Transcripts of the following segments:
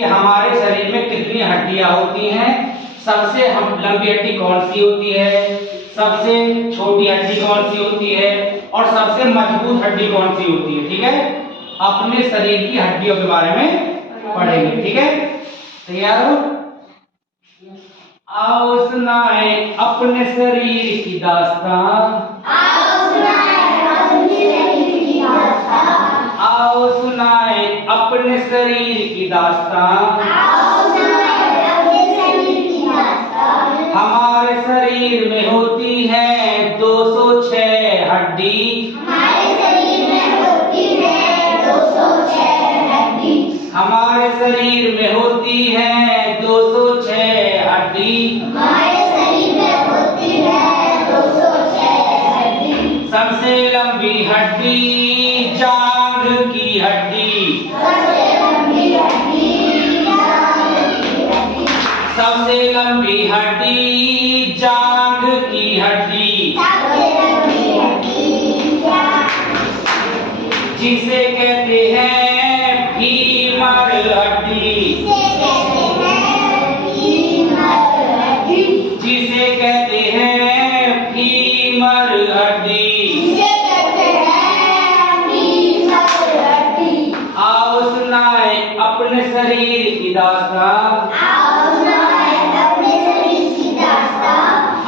कि हमारे शरीर में कितनी हड्डियां होती हैं। सबसे लंबी हड्डी कौन सी होती है, सबसे छोटी हड्डी कौन सी होती है और सबसे मजबूत हड्डी कौन सी होती है। ठीक है, अपने शरीर की हड्डियों के बारे में पढ़ेंगे। ठीक है, तैयार हो? आओ सुनाए अपने शरीर की दास्तां, आओ सुनाए अपने शरीर की दास्तां, आओ सुनाए अपने शरीर की दास्तां, आओ सुनाए अपने शरीर की दास्तां। हमारे शरीर में होती है 206 हड्डी, हमारे शरीर में होती है 206 हड्डी, हमारे शरीर में होती है 206 हड्डी, हमारे शरीर में होती है 206 हड्डी। सबसे लंबी हड्डी जांघ की हड्डी, सबसे लंबी हड्डी जांघ की हड्डी, सबसे लंबी हड्डी जांघ की हड्डी, सबसे लंबी हड्डी जांघ जिसे कहते हैं फीमर हड्डी, जिसे कहते हैं फीमर हड्डी, जिसे कहते हैं फीमर हड्डी। आओ सुनाए अपने शरीर की दास्तां, आओ सुनाए अपने शरीर की दास्तां,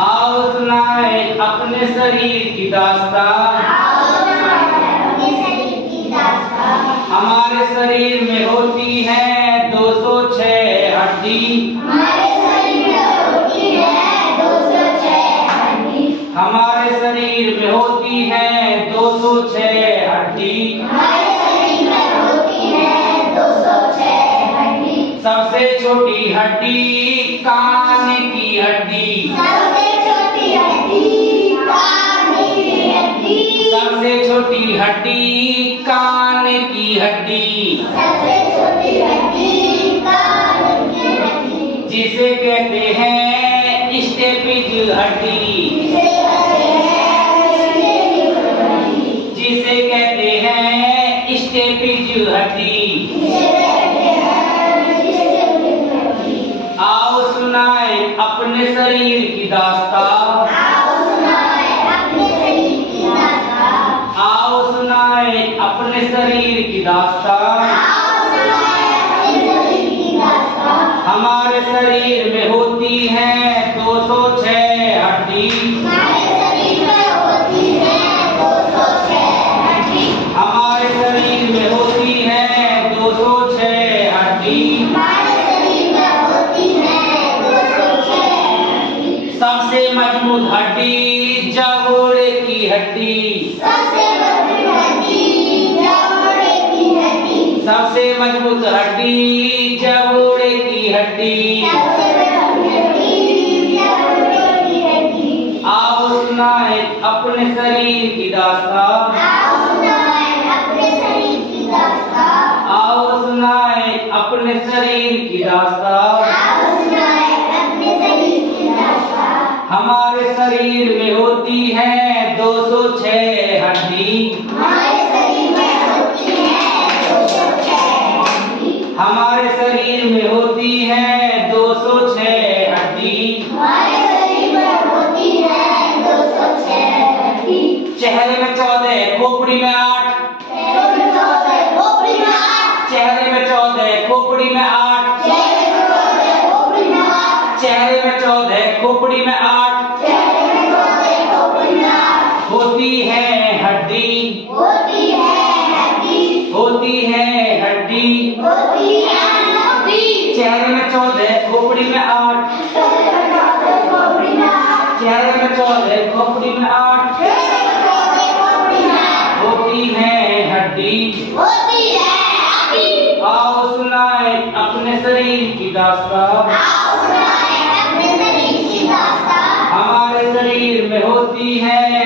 आओ सुनाए अपने शरीर की दास्तां। आओ सुनाए अपने शरीर की दास्तां। हमारे शरीर में होती है 206 हड्डी, हमारे शरीर में होती है 206 हड्डी, हमारे शरीर में होती है 206 हड्डी, हमारे शरीर में होती है 206 हड्डी। सबसे छोटी हड्डी कान की हड्डी, सबसे छोटी हड्डी कान की हड्डी, सबसे छोटी हड्डी कान की हड्डी, सबसे छोटी हड्डी कान की हड्डी, जिसे कहते हैं स्टेपिज हड्डी, जिसे कहते हैं स्टेपिज जिसे कहते हैं स्टेपिज हड्डी, हड्डी। जिसे कहते हैं स्टेपिज हड्डी। आओ सुनाए अपने शरीर की दास्तां, आओ सुनाए अपने शरीर की दास्तां, आओ सुनाए अपने शरीर की दास्तां। आओ सुनाए अपने शरीर की दास्तां। हमारे शरीर में होती है 206 हड्डी, हमारे शरीर में होती है 206 हड्डी, हमारे शरीर में होती है 206 हड्डी, हमारे शरीर में होती है 206 हड्डी। सबसे मजबूत हड्डी जबड़े की हड्डी, सबसे मजबूत हड्डी जबड़े की हड्डी, सबसे मजबूत हड्डी जबड़े की हड्डी। सबसे मजबूत हड्डी जबड़े की हड्डी। आओ सुनाए अपने शरीर की दास्तां, आओ सुनाए अपने शरीर की दास्तां, आओ सुनाए अपने शरीर की दास्तां। आओ सुनाए अपने शरीर की दास्तां। हमारे शरीर में होती है 206 हड्डी, हमारे शरीर में होती है 206 हड्डी, हमारे शरीर में होती है 206 हड्डी, हमारे शरीर में होती है 206 हड्डी। चेहरे में 14 खोपड़ी में 8, चेहरे में 14 खोपड़ी में 8, चेहरे में 14 खोपड़ी में 8, चेहरे में 14 खोपड़ी में 8, चेहरे में 14 खोपड़ी में 8 चेहरे में 14 खोपड़ी में 8 होती है हड्डी, होती है हड्डी, होती है हड्डी। होती है हड्डी। चेहरे में 14 खोपड़ी में 8, चेहरे में 14 खोपड़ी में 8, चेहरे में 14 खोपड़ी में 8 चेहरे में 14 खोपड़ी में 8 होती है हड्डी। होती है हड्डी। आओ सुनाए अपने शरीर की दास्तां, आओ सुनाए अपने शरीर की दास्तां। हमारे शरीर में होती है